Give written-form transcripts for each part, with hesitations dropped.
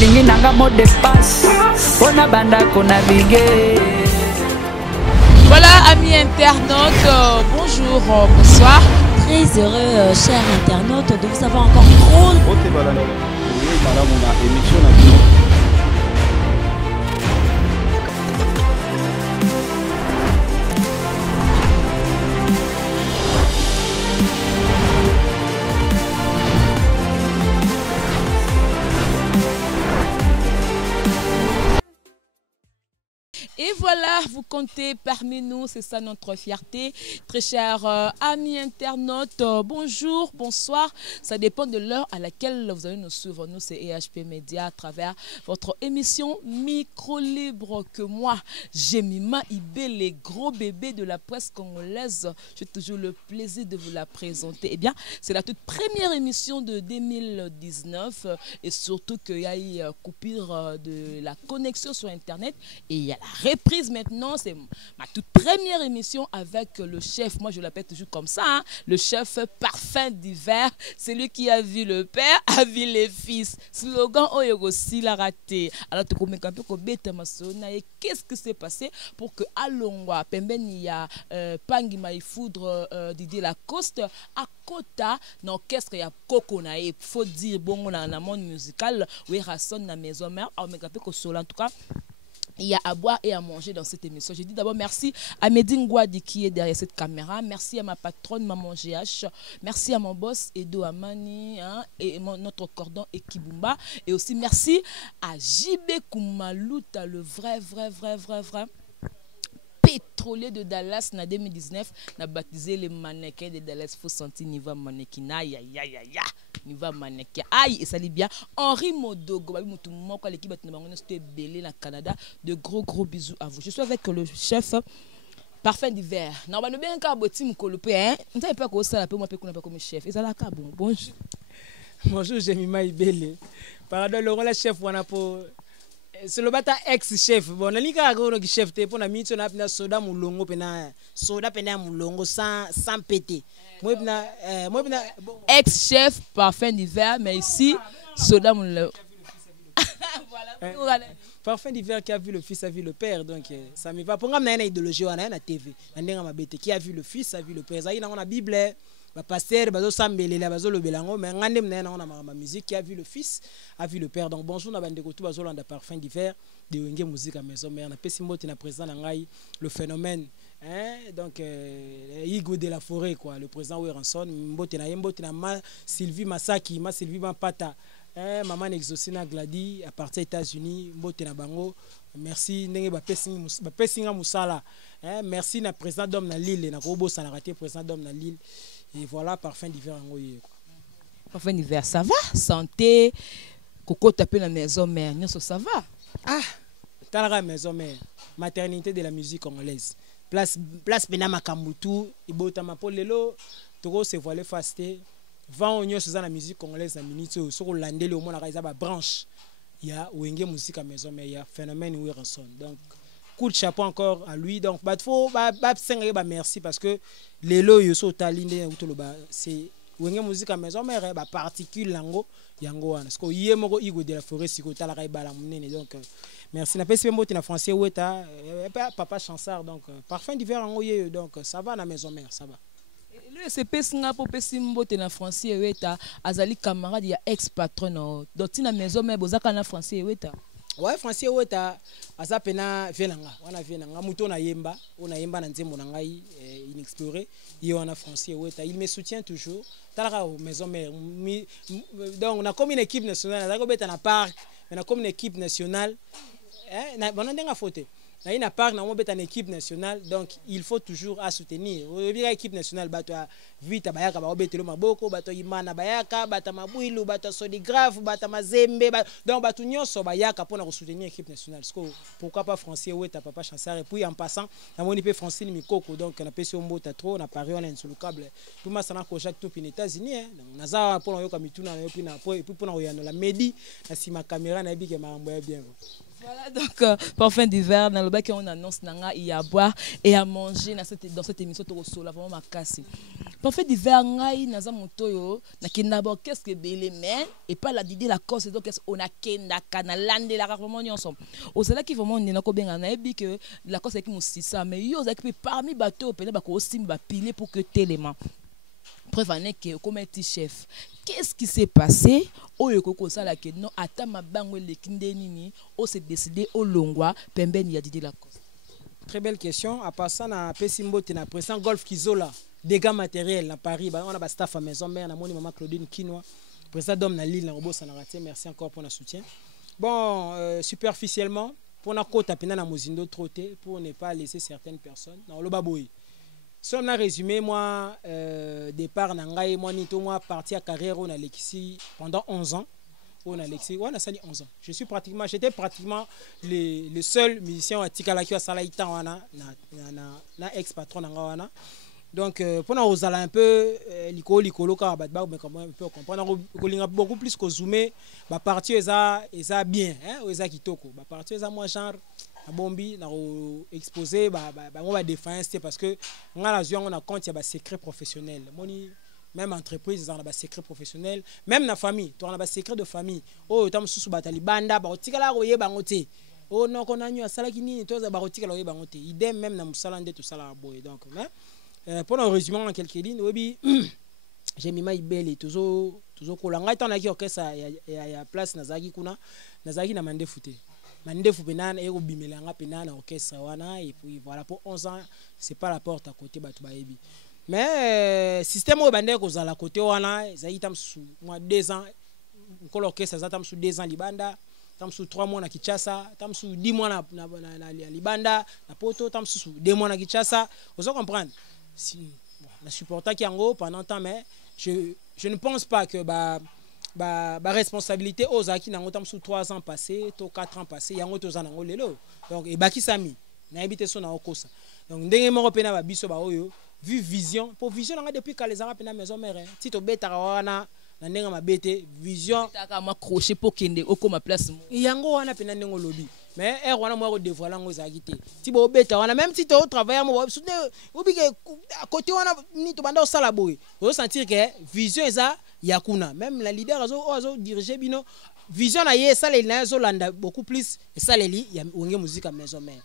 alingi nanga mot de passe pona banda ko naviguer. Voilà, amis internautes, bonjour, bonsoir. Très heureux, chers internautes, de vous avoir encore trop. Et voilà, vous comptez parmi nous, c'est ça notre fierté. Très chers amis internautes, bonjour, bonsoir. Ça dépend de l'heure à laquelle vous allez nous suivre. Nous, c'est EHP Média à travers votre émission Micro Libre que moi, Jemima Ibé, les gros bébés de la presse congolaise. J'ai toujours le plaisir de vous la présenter. Eh bien, c'est la toute première émission de 2019 et surtout qu'il y a eu coupure de la connexion sur Internet et il y a la reprise maintenant, c'est ma toute première émission avec le chef, moi je l'appelle toujours comme ça, hein, le chef parfum d'hiver, c'est lui qui a vu le père, a vu les fils. Slogan aussi l'a raté. Alors tu comprends un peu que qu'est-ce qui s'est passé pour que Alongwa, Pembeni ya Pangi Maïfoudre, Didier Lacoste, à Kota, dans qu'est-ce qu'il y a Coco na il faut dire bon dans le monde musical, oui Rasson na maison mère, en tout cas. Il y a à boire et à manger dans cette émission. Je dis d'abord merci à Medine Gwadi qui est derrière cette caméra. Merci à ma patronne, Maman GH. Merci à mon boss, Edo Amani, hein, et notre cordon Ekibumba. Et aussi merci à JB Koumalouta, le vrai pétrolier de Dallas en 2019. On a baptisé les mannequins de Dallas. Il faut sentir niveau mannequin. Aïe, aïe, aïe, aïe, aïe. Niveau mannequin. Aïe, et ça lit bien. Henri Modogo, l'équipe de Belé, la Canada. De gros bisous à vous. Je suis avec le chef parfum d'hiver. Non, on va bien qu'à botter mon colopé. Hein. On ne sait pas quoi ça, moi, on pas comme chef. Et ça là, bon. Bonjour. Bonjour, Jemima Ibele. Pardon, le rôle chef, on a pour. C'est le bata ex-chef. Bon, on a dit que chef te pour mis on a soda moulongo pena soda pena moulongo sans péter. Moi ex-chef parfum d'hiver mais ici soda moulongo. Voilà. Parfum d'hiver qui a vu le fils a vu le père donc ça me va pour moi une idéologie on a na TV. Ndenge mabete qui a vu le fils a vu le père. Ça y na Bible. Ba pasteur bazo sambelela bazo lobelango mais ngande mna na ma musique qui a vu le fils a vu le père donc bonjour na bande ko tout bazo landa parfum d'hiver de wenge musique à maison mère na pesi moti na président na ngai le phénomène hein donc Igo de la forêt quoi le président Weranson mbote na ma Sylvie Masaki ma Sylvie Mapata hein maman Exocina Glady à partir des États-Unis mbote na bango merci ndenge ba pesi nga musala hein merci na président d'homme na Lille na ko bossa na raté président d'homme na Lille. Et voilà, parfum d'hiver en goye. Parfum d'hiver, ça va? Santé, Coco tapé la maison mère, ça va? Ah, t'as la maison mère, maternité de la musique congolaise. Place Benama Kambutu, Ibota Mapolelo, Toro se voilé fasté. Vent on sur la musique congolaise en minute, sur l'andé le monde a ba branche. Il y a Wenge musique à maison mère, il y a phénomène où il ressonne. Donc coup de chapeau encore à lui donc faut merci parce que les lots yo so talinde c'est wenge musique à maison mère ba particule lango yango wana parce que yemoko Igo de la forêt siko tala kai bala munene donc merci na pesi mboti na français weta papa chansard donc parfum d'hiver en oye donc ça va na maison mère ça va le CP singa po pesi mbote na français weta azali camarade ya ex patron donc na maison mère bozaka na français weta. Ouais, français weta azapena velanga wana velanga muto na yemba na nzembo na ngai inexploré yo wana français weta il me soutient toujours talaka maison mère donc on a comme une équipe nationale na ko beta na parc mais na comme une équipe nationale na bona ndenga fote na ina parc na mo beta na équipe nationale donc il faut toujours à soutenir bien équipe nationale bato vita bayaka ba obetelo maboko bato imana bayaka bata mabuilu bato sodigraphe bata mazembe donc bato nyonso bayaka pour na soutenir équipe nationale pourquoi pas français weta papa chansard et puis en passant na moni pe Francine Mikoko donc na pesi mbota trop na Paris on est sur le câble tout ma sana ko Jacques tout aux États-Unis hein donc naza pour na yoka mituna na yo puis na pour na oyano la medi na sima caméra na bike mambo ya bien. Voilà donc parfum d'hiver dans le bac on annonce nanga il y a à boire et à manger dans cette émission to sola vraiment makasi. Parfum d'hiver ngai naza motoyo na kinabo qu'est-ce que belé mais et pas la didé la cause donc on a kenda kana lande la vraiment nyonso. Au cela qui vraiment ndina ko benga na ebi que la cause qui musisa mais yo za qui parmi bateau pele ba ko simba pile pour que télément. Preuve en est que comme petit chef, qu'est-ce qui s'est passé? Oyoko ça la que non ata mabango le kindenini, o s'est décidé au longwa pemben ya didi la cause. Très belle question. À part ça, na Pessimbo na président Golf Kizola, dégâts matériels à Paris, on a ba staff à maison mère na moni maman Claudine Kinoa, président d'homme na Lille na Robo Sanarate, merci encore pour notre soutien. Bon, superficiellement, pour na kota pena na mozindo troté pour ne pas laisser certaines personnes dans le baboui. Si on a résumé, moi, départ, moi, parti à carrière, on a l'exi pendant 11 ans. On a l'exi, on a sali 11 ans. J'étais pratiquement le seul musicien à Tikala qui a salaïta, na ex-patron, donc, pour nous aller un peu, l'icolo, mais comment on peut comprendre, beaucoup plus que zoomer, ma partie est bien, est kitoko, ma partie est moins genre. Bombi na exposé on va défense parce que on a compte il y a secret professionnel moni même entreprise on a secret professionnel même na famille tu on a secret de famille oh tam susu batali banda ba otikala roye bangote oh non qu'on a nyu asala kini to za ba otikala roye bangote idem même na musala nde to sala boy donc pour un résumé en quelques lignes oui j'ai mis ma ibele toujours kolanga tant na ki orchestre ya place na zaki kuna na zaki na mande fouté Mandefu penana et bimelanga penana orchestre wana et puis voilà pour 11 ans c'est pas la porte à côté batu baebi mais système au bande ko zala côté wana zaita msu moi 2 ans ko l'orchestre za tam sous 2 ans libanda tam sous 3 mois na Kinshasa tam sous 10 mois na libanda na poto tam sous 2 mois na Kinshasa vous comprendre si la supporter qui en haut pendant temps mais je ne pense pas que responsabilité aux acquis dans autant sous 3 ans passés, 4 ans passés, il y a autre ans dans lelo. Donc et baki sami, na habité son na okosa. Donc ndenge mo pena ba biso ba oyo, vu vision, pour vision nga depuis quand les arabes na maison mère. Si to beta wana na ndenge ma bete vision taka ma crochet pour kende okoma place. Yango wana pena ndenge lobby. Mais wana mo dévoiler ngo za quitté. Ti bo beta wana même si to travailler mo obike côté wana ni to banda osala boy. Vous sentir que vision eza yakuna même la leader azo diriger bino vision na ye ça les nazo landa beaucoup plus et ça les li ya onge musique à maison mère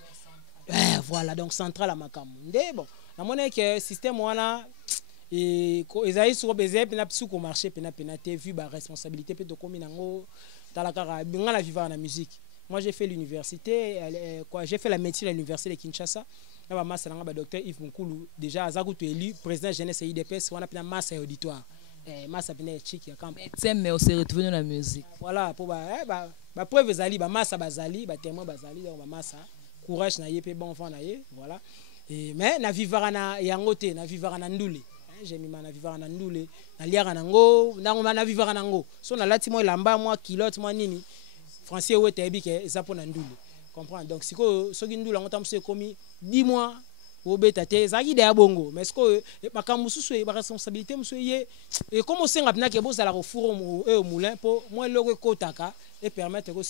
voilà donc central à makamu ndé bon na mona que système wana et ezali sur beze pena psuko marché pena te vu ba responsabilité pe to komi nango talaka binga la vivre na musique. Moi j'ai fait l'université j'ai fait la médecine à l'université de Kinshasa. Là massa nga ba docteur Yves Munkulu déjà azakutu élu président jeunesse IDPS wana pena massa auditoire. Massa pena chic ya camp. Mais on s'est retrouvé dans la musique. Voilà pour ba preuve zali ba massa bazali ba témoin bazali donc ba massa courage na yé bon enfant na yé voilà. Et mais na vivara na yangote na vivara na ndule. J'ai mis na vivara na ndule na liara nango na vivara nango. So na lati mo lamba moi kilote moi nini. Français ou tebi ke ça pour na ndule. Comprendre donc siko soki ndule ngotam se komi 10 mois obetate zaki de abongo mais ce que makambo susu ba responsabilité musu ye et comme on senga pina ke bo sala ko furo au moulin pour moi le kotaka et permettre de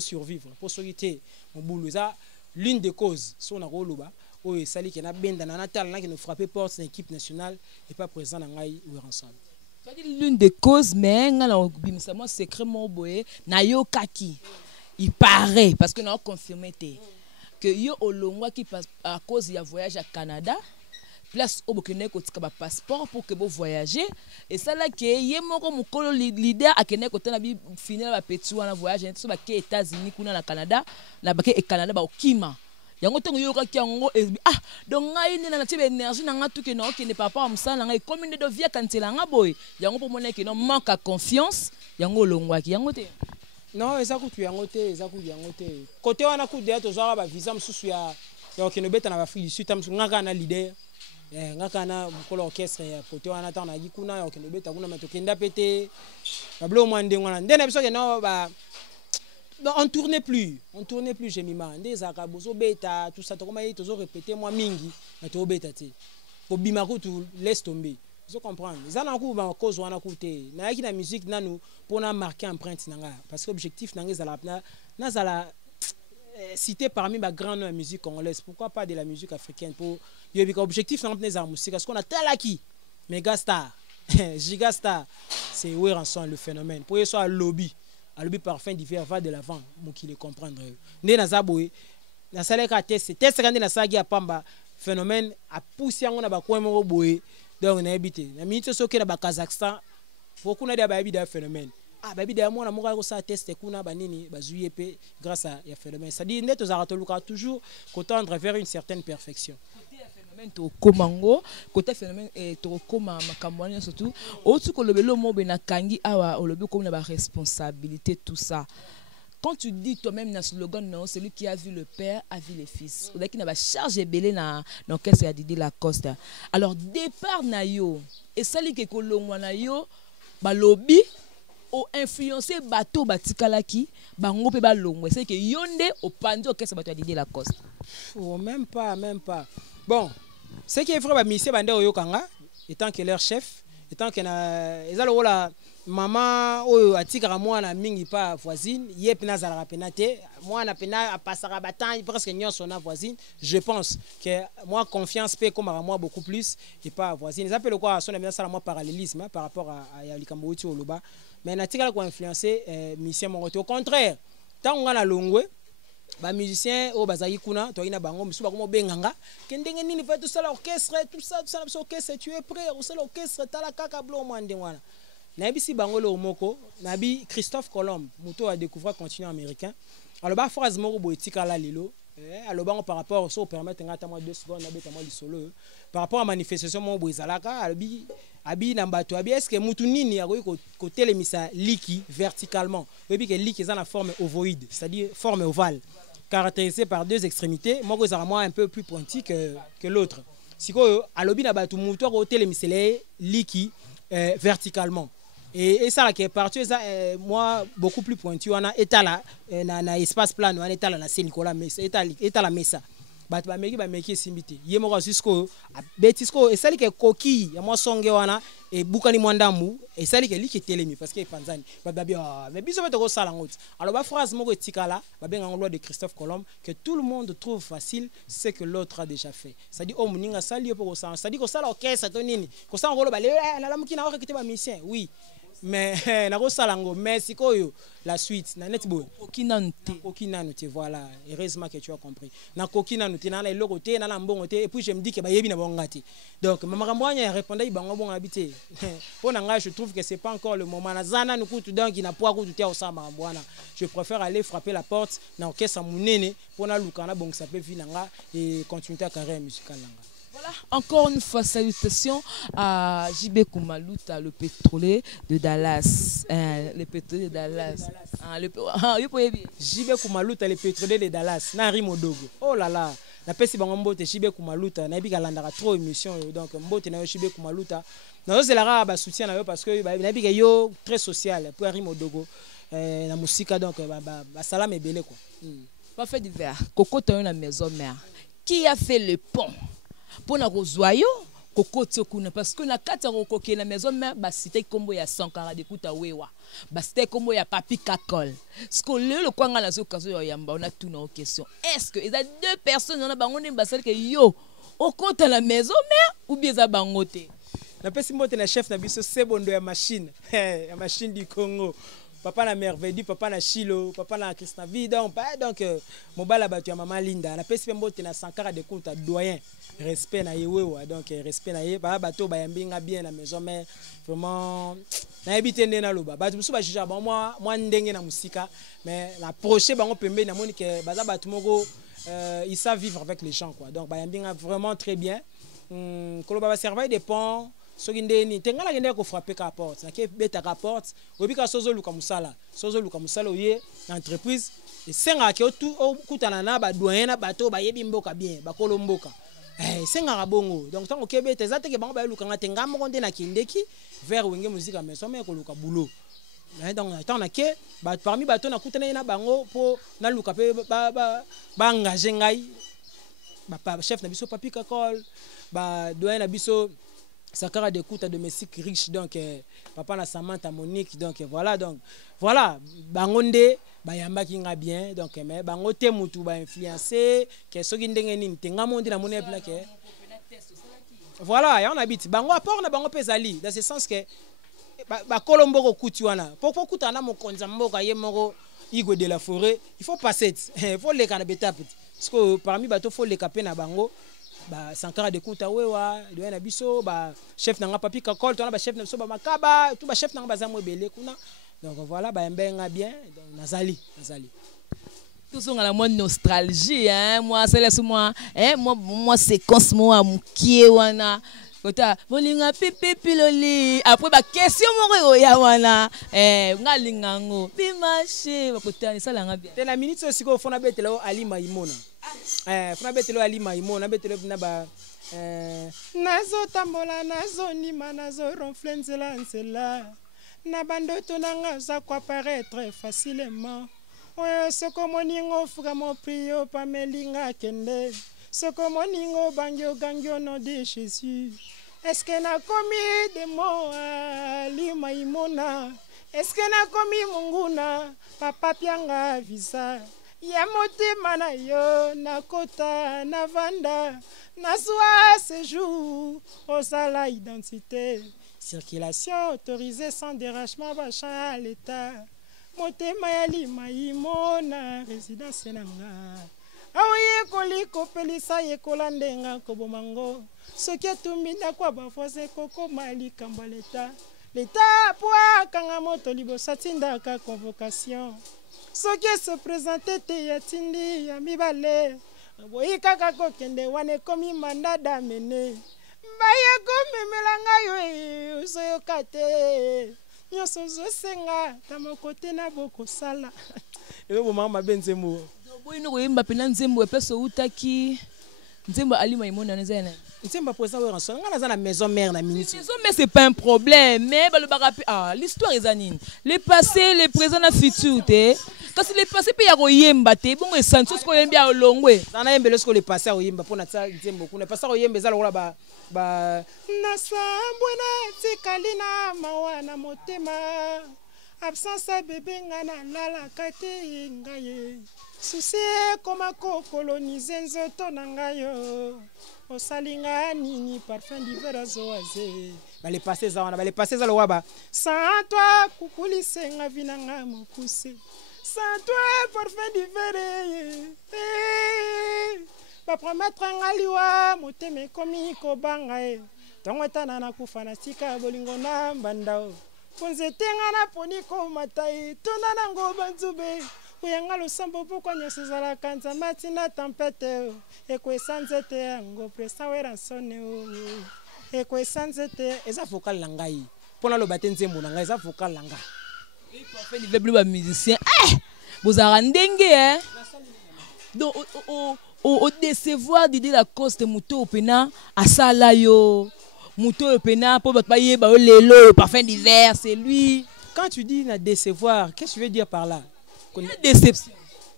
survivre pour solité mon boulot ça l'une des causes son na koloba o sali ke na benda na natal na ke no frapper porte de l'équipe nationale et pas présent na ngai ou ensemble. Ça dit l'une des causes mais ngala bimisamo secrètement boye na yo kaki il paraît parce que nous confirmé que yo olongwa qui passe à cause il y a voyage à Canada place au bokene ko tika ba passeport pour que vous voyager et ça là que yé moko mukolo leader akene ko tana bi finir ba petit wana voyage so ba ke États-Unis kuna na Canada na ba ke Canada ba okima yango tongo yo ka yango donc ngai ni na tibe énergie na nga tuke na okene papa amsala ngai commune de via kantela nga boy yango pour mona que non manque à confiance yango olongwa ki yango te. Non, eza kutu yangote. Côté wana ku de to zara ba visa msusu ya okenobeta na Afrique du Sud tam ngaka na leader. Ngaka na mukolo orchestre ya côté wana ta na gikuna ya okenobeta kuna matokenda pété. Ba blo mwande ngwana. Ndene biso ke no ba on tournait plus j'ai mis mandé zaka bozo beta tout ça to koma yi tozo répéter moi mingi na to beta te. Ko bima ku tu laisse tomber. Vous comprenez? Ça n'a pas de cause ou na côté. Na musique nanu pour na marquer empreinte nanga parce que objectif nanga zala na zala citer parmi ma grande noms de musique congolaise. Pourquoi pas de la musique africaine? Pour l'objectif, c'est la musique. Parce qu'on a tel acquis. Megastar, Gigastar, c'est où est le phénomène. Pour que soit lobby, un lobby parfum d'hiver va de l'avant, pour qu'il le comprendre. Né dans Zaboé, dans Saleka test, test quand na sagi a pamba phénomène a poussé on a ba quoi mo boé. Donc on a habité. La minute ce que na Kazakhstan, beaucoup na ba habité phénomène. Ah baby de moi na moka ko sa test kuna banini bazuye pe grâce à ya phénomène. Ça dit net aux aratoluka toujours qu'attendre vers une certaine perfection. To komango côté phénomène to koma makamwani surtout autre que le belo mo bena kangi awa o lobi comme la responsabilité tout ça. Quand tu dis toi-même dans le slogan non, celui qui a vu le père a vu le fils. On a qui n'a charge belé dans qu'est-ce qu'il a dit Lacoste. Alors départ na yo et sali ke kolongwa na yo ba lobby o influencer bateau batikalaki bango pe ba longwe c'est que yonde au pandi au qu'est-ce que bateau a dit Lacoste. Oh même pas. Bon, ce qui est vrai, c'est que Bande Oyokanga, étant que leur chef, étant que la maman a tiré moi na mingi pas voisine, yep na zala penate, moi na pena passera batan presque nyon son voisine. Je pense que moi confiance peut comme à moi beaucoup plus et pas voisine. Ça appelle quoi son amis ça moi parallélisme par rapport à Likamboiti au Loba. Mais na tiré quoi influencer mission mon au contraire, tant on a la longue ba musicien o bazaki kuna to ina bango misuba ko benganga kendenge nini fait tout ça l'orchestre tout ça orchestre tu es prêt au seul orchestre tala kaka blo mwande wana na bisi bango le moko na bi Christophe Colomb moto a découvert continent américain alors ba phrase moko boetika la lilo alors bango par rapport au permettre ngata moi 2 secondes na beta moi solo par rapport à manifestation mo boizalaka abi na bato abi est-ce que mutu nini akoki ko telemisa liki verticalement oui que liki est en forme ovoïde c'est-à-dire forme ovale caractérisée par deux extrémités moko za moi un peu plus pointu que l'autre siko alobi na bato mutu ko telemisa liki verticalement et ça là qui est parti ça moi beaucoup plus pointu on a état là na espace plat on a état là na Saint-Nicolas mais état la mesa bat ba meki simbité yemo jusqu'au betisco et celle qui est coquille ya moi songe wana et bukani mwandamu et celle qui est li telemi parce que panzani ba bien mais biso beto ko sala ngoti alors ba phrase moko etikala ba benga loi de Christophe Colomb que tout le monde trouve facile ce que l'autre a déjà fait ça dit oh muninga sali pour ça ça dit ko sala orchestre to nini ko sala ngolo ba le na la mukina wa kite ba musicien oui mais na ko sala ngo mais sikoyo la suite na net boy kokina noté voilà heureusement que tu as compris na kokina noté na la côté na la mbongo té et puis je me dis que ba yebi na bongati donc mama kamboanya répondait bango bon habité pour nga je trouve que c'est pas encore le moment na zana nukutu donc ina poa kutu té osamba mbwana je préfère aller frapper la porte na orchestre munene pour na lukana bon ça peut vinanga et continuer ta carrière musicale nanga. Voilà, encore une fois, salutations à JB Kumaluta, le pétrolier de Dallas. Le pétrolier de Dallas. JB Kumaluta, le pétrolier de Dallas. Nari Modogo. Oh là là. Na pesi bango mbote JB Kumaluta. Na bika landaka trop émission. Donc mbote na yo JB Kumaluta. Na yo zelaka ba soutien na yo parce que na bika yo très social. Pour Nari Modogo. Na musika donc ba salam ebele quoi. Pas fait divers. Coco t'as une maison mère. Qui a fait le pont? Pour na kozoyo koko tsokuna parce que na kata kokoke na maison mais ba cité kombo ya Sankara de kuta wewa ba cité kombo ya Papi Kakol sko le kwanga na zo kazo ya yamba on a tout nos questions est-ce que il y a deux personnes on a bangoné ba celle que yo okota la maison mais ou bien za bangote na pesi mbote na chef na biso sebondo ya machine du Congo papa na merveille papa na Chilo papa na Christina donc mobala batu ya mama Linda na pesi mbote na Sankara de kuta doyen respect na yewewa donc respect na ye ba bato ba yambinga bien la maison mais vraiment na habité ndena loba bato musu ba jija ba moi ndenge na musika mais la proche bango pembe na moni que baza bato moko ils savent vivre avec les gens quoi donc ba yambinga vraiment très bien koloba ba servir des ponts soki ndeni tengala kende ko frapper ka porte na ke beta ka porte obika sozo luka musala oye entreprise et senga ke tout kutana na ba doyen na bato ba yebi mboka bien ba kolomboka senga bongo donc tant que beta za teke bango ba luka ngate ngamo konde na kindeki vers wenge musique mais so me ko luka boulot donc tant na ke ba parmi bato na kutana na bango po na luka pe ba engager ngai ba chef na biso Papi Kakol ba doyen na biso Sankara d'écoute domestique riche, donc papa na Samantha Monique, donc voilà, bangonde bayamba kinga bien, donc mais bangote mutu ba influencer, que soki ndenge nini tenga monde na moni ebla ke. Voilà, et on habite bango apport na bango pezali, dans ce sens que ba kolombo kuti wana. Pour kutana mo konza mboka ye moko Igo de la Forêt, il faut passer, il faut les canabéta petit. Parce que parmi bateau faut les caper na bango. Ba Sankara de Kouta wewa doya na biso ba chef nanga papi kakol tona ba chef na biso ba makaba tout ba chef nanga bazamo belé kuna donc voilà ba mbenga bien donc nazali tous on a la mode nostalgie hein moi c'est laisse moi hein moi séquence moi mukie wana kota bolinga pipi piloli après ba question moko ya wana ngalinga ngo bimache bakotani sala nga bien te na minute aussi ko fona betelo Ali Maimona fona betelo Ali Maimona betelo na ba nazo tambola nazo nima nazo ronfler nzela na bandoto nanga za quoi paraître facilement oyo soko moningo fuka mo prio pamelinga kende soko moningo bangyo gangyo no de Jésus. Est-ce que na commis des mots Ali Maimona? Est-ce que na commis munguna papa pianga visa ya motema na yo na kota na vanda na soa séjour osala identité circulation autorisée sans dérangement bachan à l'état motema ya Ali Maimona résidence nanga aoye koliko pelisa yekola ndenga kobomango soki etumbi kwa bafose kokoma likambo leta po akanga moto liboso atindaka convocation soki se présente te ya tindi ya mibale boyi kaka kokende wana ekomi manda damene baya komemela ngai yo soyoka te nyonso zosenga ta mokote na bokosala ebe bomama mabe nzembo boyino koyemba pena nzembo epeso utaki nzembo Ali Maimona nezana nzembo posa we ranso ngana za na maison mère na minute maison mère c'est pas un problème mais le barapi l'histoire ezanine le passé le présent na futur te kasi le passé pe ya koyemba te bongo esanso ko yemba olongwe sana yembele sko le passé oyemba pona tsa nzembo kuna passé oyemba za lokola ba nasambwe na tikali na mawa na motema absence bébé ngana lala kate ngaye souci koma ko coloniser nzoto na ngayo osalinga nini parfum d'hiver azoaze bale passer za wana bale passer za loba sans toi kukulise nga vinanga mokuse sans toi parfum d'hiver ba promettre ngaliwa moteme komi ko bangae tongo tana na kufana sika bolingo na mbandao ponzete ngana poni ko matai tona nango banzube uyanga losambo pokwa nyonso ezalaka nzamati na tempete ekwesa nzete yango presa wera nsone ekwesa nzete eza vocal na ngai mpona loba te nzembo na ngai eza vocal na nga parfait du verbe ba musicien bozala ndenge donc au décevoir d'idée la cause de muto pena asala yo muto pena po ba yeba lelo parfum d'hiver c'est lui. Quand tu dis na décevoir, qu'est-ce que tu veux dire par là? Une déception.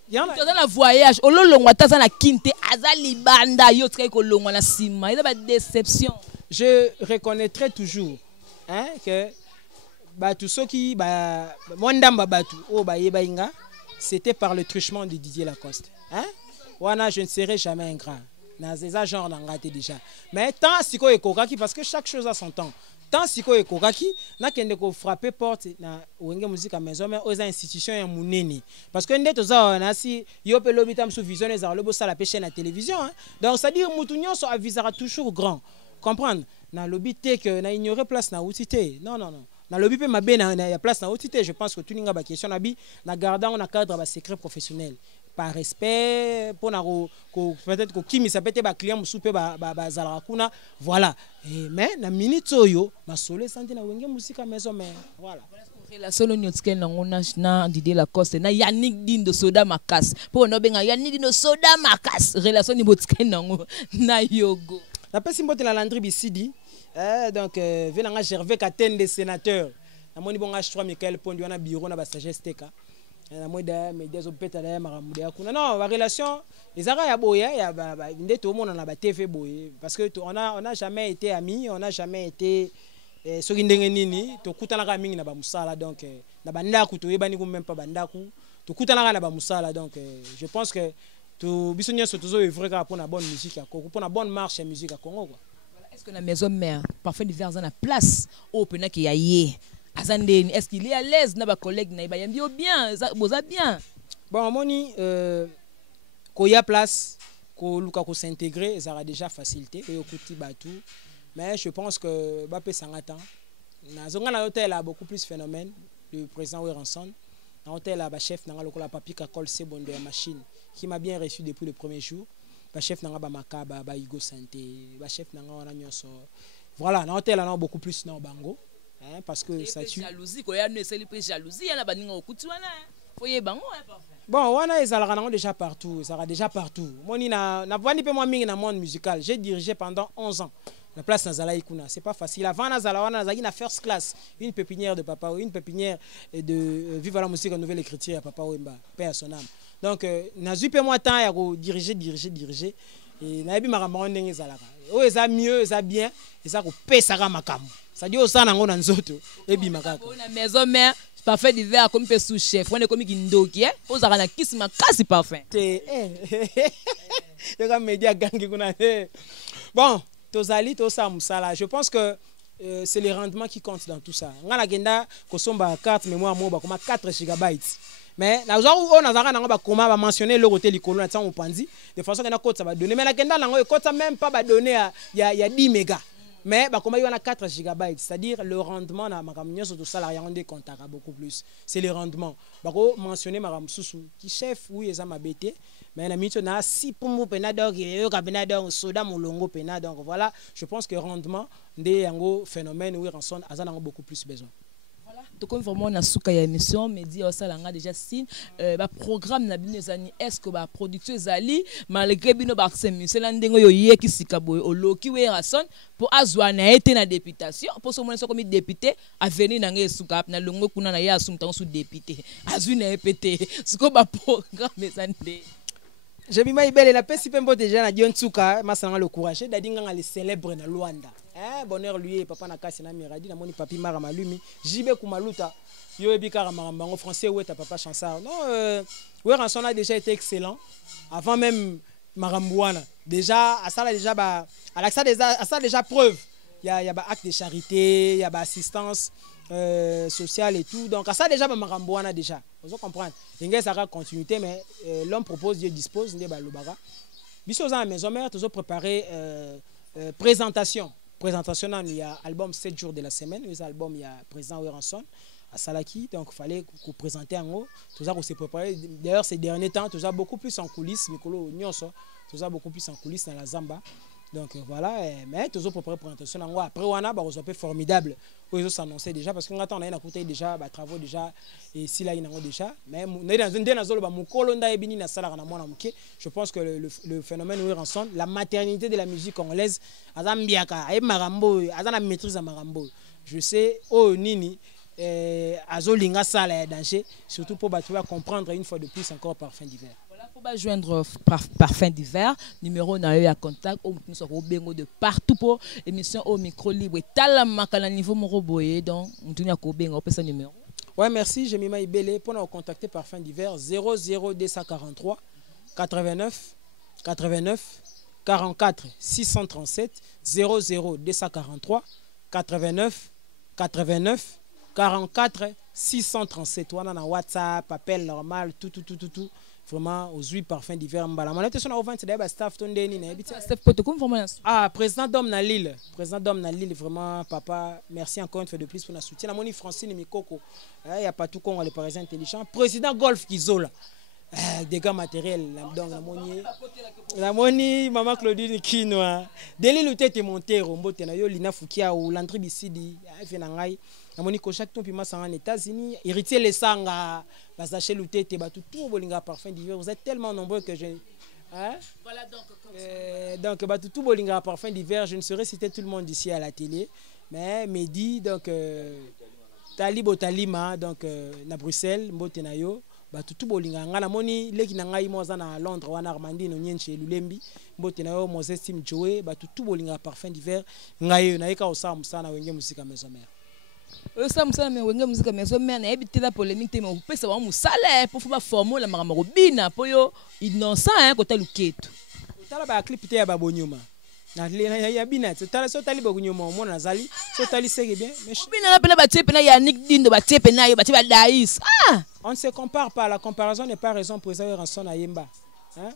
Il y a un voyage au long taza na kinte azali banda yo trai ko longwa na sima il y a une déception. Je reconnaîtrai toujours hein que batu soki ba mondamba batu o ba yeba inga c'était par le truchement de Didier Lacoste hein wana je ne serai jamais ingrat na ces genre na ngate déjà mais tant siko ekokaki parce que chaque chose a son temps tant siko ekokaki na kende ko frapper porte na wenge musique à maison mais aux institutions ya munene parce que ndeto za na si yo pe lobitam sous vision za lobo sala pêcher na télévision hein? Donc ça dit mutu nyonso avisera toujours grand comprendre na lobité que na ignorer place na outité non na lobby pe mabe na ya place na outité je pense que tout ninga ba question na bi na gardant on a cadre ba secret professionnel par respect pour na peut-être que kimi ça peut être ba client musupe ba zalaka kuna voilà mais na minute oyo ma solo santé na wenge musique à maison mais voilà relation nyotskel na ngona na Didier Lacoste na Yannick Dindo soda makas pour no benga Yannick Dindo soda makas relation ni botskel na yogo na pesi mbote la Landry Bisidi donc venanga Gervais Katende sénateur na moni bonga H3 Michael Pondi wana bureau na ba sagesse teka na moda médias opeta la makamudea kuna non la relation ezaka ya boya ya nde to mona na ba TV boye parce que on a jamais été amis, on a jamais été soki ndenge nini to kutanaka mingi na ba musala donc na bandaku to yebani ko même pas bandaku to kutanaka na ba musala donc je pense que to biso nyonso tozo œuvrer ka pour na bonne musique ya Congo, pour na bonne marche ya musique à Congo quoi. Est-ce que la maison mère parfait d'hiver dans la place au pena qui aye azandeni est-ce qu'il est à l'aise na ba collègue na ba yambi bien boza bien bon moni ko ya place ko luka ko s'intégrer ça a déjà facilité et okuti batu mais je pense que ba pesa ngata na zonga na hôtel a beaucoup plus phénomène le président Weranson na hôtel a ba chef na lokola papi ka col c'est bon de la machine qui m'a bien reçu depuis le premier jour ba chef na ba makaba ba Igo Santé ba chef na wana nyonso voilà na hôtel a beaucoup plus na bango hein, parce que ça tue jalousie ko ya ne c'est le jalousie na baninga okuti wana foye bango parfait. Bon, wana ezalaka déjà partout, ça sera déjà partout. Moni na vandi pe moi mingi na monde musical. J'ai dirigé pendant 11 ans. La place Nazala Ikuna, c'est pas facile. Avant Nazala wana nazaki na first class, une pépinière de Papa, une pépinière de Vive la musique en nouvelle écriture à Papa Wemba, paix à son âme. Donc nazu pe moi temps ya ko diriger et na yebi makambo ndenge ezalaka. O eza mieux, eza bien, eza ko pesaka makambo. Ça dit au sana ngo na nzoto ebi makaka. Na maison mère parfait d'hiver comme pe sous chef on est comme kindoki hein ozaka na kiss makasi parfait yoka media gangi kuna bon tozali to sa musala je pense que c'est le rendement qui compte dans tout ça ngana genda ko somba carte mémoire mo ba comme 4 gigabytes mais na on azaka na ba comment ba mentionner le côté likolo na tsango panzi de façon que na kota ba donner mais na genda na ngo kota même pas ba donner ya 10 mégas. Mais bah, comme il y a 4 gigabytes, c'est-à-dire le rendement na makamnyo sur tout ça là on compte beaucoup plus. C'est le rendement. Bah mentionner maram susu qui chef oui ça m'a bêté mais na mito na 6 pour pena donc yo ka pena donc soda molongo pena donc voilà, je pense que rendement ndé yango phénomène oui ranson azana beaucoup plus besoin. Donc vraiment na suka ya émission média osalanga déjà signe ba programme na bino ezani est-ce que ba production ezali malgré bino ba c'est landengo yo yeki sikaboy oloki we rason pour azwa na été na députation pour so mona so comme député a venir na ngesuka na longo kuna na ya sumta sous député azwi na epete siko ba programme ezande je bima ibele na pesi pembo déjà na Dion Tsuka masanga le courage dadinga nga le célèbre na Luanda. Bonheur lui papa na kasi na miradi na moni papi mara malumi jibe kumaluta yo ebika marambango français ouais ta papa chansard non ouais ranson a déjà été excellent avant même marambouana déjà à ça déjà ba à ça déjà preuve il y a ba acte de charité il y a ba assistance sociale et tout donc à ça déjà ba marambouana déjà vous comprenez ingé ça va continuité mais l'homme propose Dieu dispose ndé ba lobara biso za maison mère toujours préparer présentation il y a album 7 jours de la semaine, il y a album il y a président Weranson à Salaki donc il fallait qu'on présenter en haut tout ça qu'on s'est préparé d'ailleurs ces derniers temps tout ça beaucoup plus en coulisses Mikolo Nyonso tout ça beaucoup plus en coulisses dans la Zamba donc voilà mais tout ça préparé présentation en haut après on a un peu formidable ils s'annoncer déjà parce qu'on attend on a écouté déjà travaux déjà et si là il y en a déjà mais je pense que le phénomène Weranson la maternité de la musique congolaise azambiaka ay marambo azana maîtrise marambo je sais oh nini azolinga sala ya danger surtout pour battre comprendre une fois de plus encore Parfum d'hiver. Pour pas joindre Parfum d'hiver, numéro na eu à contact au nous bengo de partout pour émission au micro libre tala makala niveau moroboye donc on a ko bengo pesa numéro. Ouais merci, je m'y belé pour nous contacter Parfum d'hiver 00243 89 44 637 00243 89 44 637 wana na WhatsApp appel normal tout vraiment aux 8 Parfums d'hiver mbala on était sur la vente d'ailleurs staff tondeni na habité staff protocole vraiment président d'homme na Lille vraiment papa merci encore une fois de plus pour notre soutien la moni Francine Mikoko il y a pas tout con les parisiens intelligents président Golf Kizola dégâts matériels donc la moni maman Claudine Kinoa Deli Lutete Montero mbote na yo Lina Fukia ou Landry Bisidi fait na ngai na moni ko chaque ton pima en États-Unis héritier les sanga basaché Lutete ba tout bolinga Parfum d'hiver vous êtes tellement nombreux que je voilà donc bah tout bolinga Parfum d'hiver je ne saurais citer tout le monde ici à la télé mais Mehdi donc Talibo Talima donc na Bruxelles mbote na yo batutu bolinga nga na moni leki na ngai moza na Londres wana Armandine Nyenche Lulembi mbote na yo Moses Tim Joe batutu bolinga parfum d'hiver ngai na yeka osala musana wenge musika maison mère ça musala me wenge musika maison mère na ebiti la polémique te me pesa ba musala pour faire formule makambo robina po yo innocent hein kota luketo tala ba clip te ya babonyuma na ya bina tala so tali babonyuma mona nazali so tali seke bien mais bina na pena ba tie pena Yannick Dindo ba tie pena yo ba tie ba Daïs on ne se compare pas, la comparaison n'est pas raison pour Esaïe Ranson à Yemba. Hein?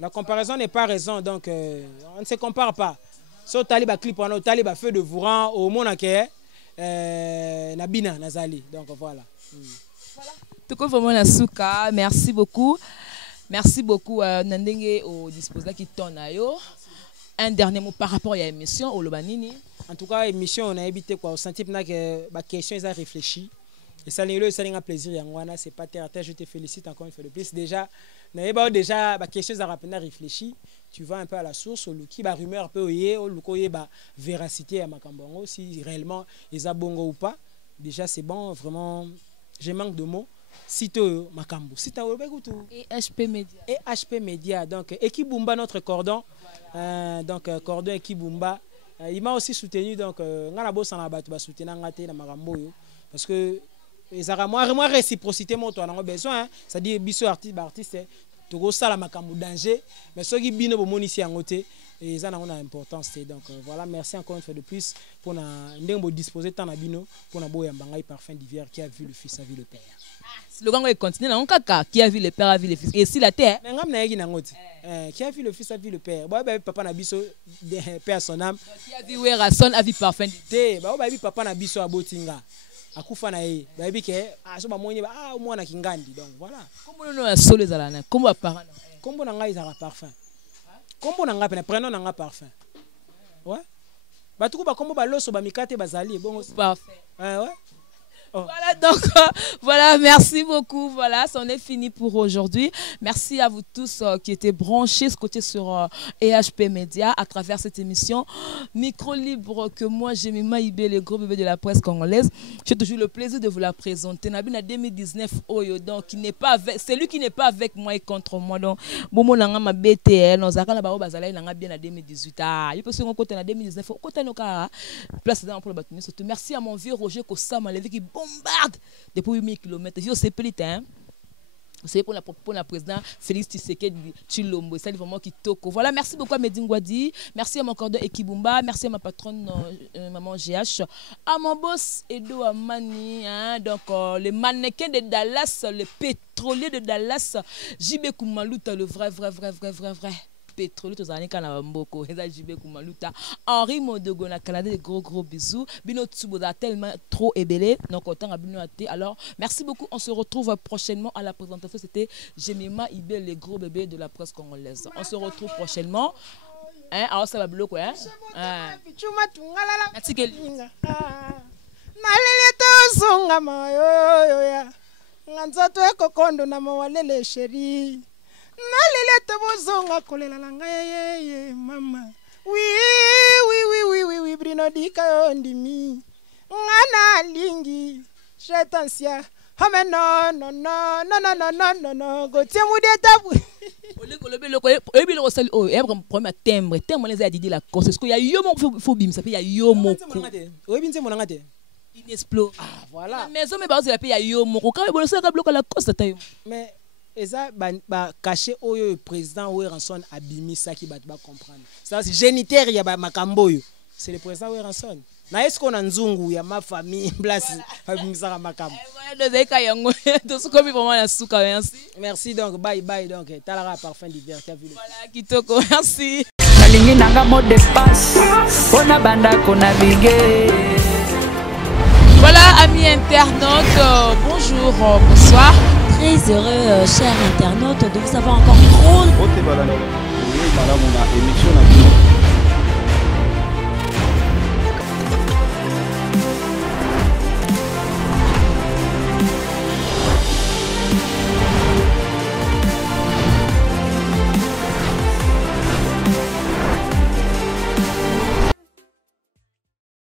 La comparaison n'est pas raison, donc on ne se compare pas. So taliba clip on taliba feu de Vouran au Monake Nabina Nazali. Donc voilà. Tout comme vraiment Nasuka, merci beaucoup. Merci beaucoup Nandenge au dispositif qui tourne à yo. Un dernier mot par rapport à l'émission au Lobanini. En tout cas, l'émission on a évité quoi, au senti que ma question ils a réfléchi. Et ça c'est un plaisir Yangwana, c'est pas terre à terre, je te félicite encore une fois de plus. Déjà, déjà ma question à rapidement réfléchi, tu vas un peu à la source, au qui ba rumeur peu oyé, au lukoye ba véracité à Makambongo si réellement ils a bongo ou pas. Déjà c'est bon, vraiment je manque de mots. Sito Makambo, sita Olbegutu et HP Media. Et HP Media donc Ekibumba notre cordon donc cordon Ekibumba il m'a aussi soutenu donc ngana bossa na batu ba soutenir ngate na makambo yo parce que moi réciprocité mon toi besoin ça dit biso artiste to go sala makambo danger mais ceux qui bino bo monisi ngote et ça on a importance donc voilà merci encore une fois de plus pour na ndembo disposer tant na bino pour na boya mbangai parfum d'hiver qui a vu le fils a vu le père le gang continue na kaka qui a vu le père a vu le fils et si la terre mais ngam na yeki na ngote qui a vu le fils a vu le père ba papa na biso père son âme qui a vu Werason a vu parfum te ba papa na biso abotinga akufa na ye bayebi ke so bamonye mwana kingandi donc voilà kombo no ya solo ezala na kombo parent kombo na ngai ezala parfum kombo na ngai pena prénom na ngai parfum ouais batuku ba kombo ba loso ba mikate bazali bongo parfait ouais Oh. Voilà donc voilà, merci beaucoup. Voilà, c'en est fini pour aujourd'hui. Merci à vous tous qui étaient branchés scotchés sur EHP Media à travers cette émission micro libre que moi j'ai mis Maïbé, le gros bébé de la presse congolaise. J'ai toujours le plaisir de vous la présenter. Nabina 2019 Oyo donc qui n'est pas avec, c'est lui qui n'est pas avec moi et contre moi donc bomo nanga ma BTL nos akana ba bazala nanga bien en 2018 il peut se côté en 2019 côté noka place dans pour le bâtiment surtout. Merci à mon vieux Roger Kosama levé qui bombarde depuis 8000 km. Je sais plus hein. C'est pour la présidente Félix Tshisekedi Tshilombo, c'est vraiment qui toko. Voilà, merci beaucoup à Medingwadi, merci à mon cordon Ekibumba, merci à ma patronne maman GH, à mon boss Edo Amani, hein, donc le mannequin de Dallas, le pétrolier de Dallas, JB Koumalouta, le vrai pétrole tous années kana mboko eza JB Koumalouta Henri Modogo na Canada des gros bisous bino tsuboda tellement trop ébélé donc autant à bino até alors merci beaucoup on se retrouve prochainement à la présentation c'était Jemima Ibé les gros bébés de la presse congolaise on se retrouve prochainement hein alors ça va bloquer hein merci Kelly nalele to songa mayo ya nganzato ekokondo na mawalele chérie nalele te bozonga kolela la ngai mama oui brino dika ndimi ngana lingi jetansia hame no gotie mudeta premier timbre les a dit la cause parce qu'il y a yomo faut bim ça fait il y a yomo oui binze monanga te inexplore voilà mais mais bah il y a yomo quand il ça bloquer la cause mais eza ba caché oyo président Werason abimisa ki bat ba comprendre ça c'est géniteur ya ba makambo yo c'est le président Werason na est-ce qu'on a nzungu ya ma famille place abimisa ka makambo voilà deux eka yango to suko bi vraiment la suka merci donc bye donc talara parfum d'hiver tu as vu voilà kitoko merci nalingi nanga mot de passe ona banda kona bige. Voilà amis internautes bonjour bonsoir. Très heureux, chers internautes, de vous avoir encore trop.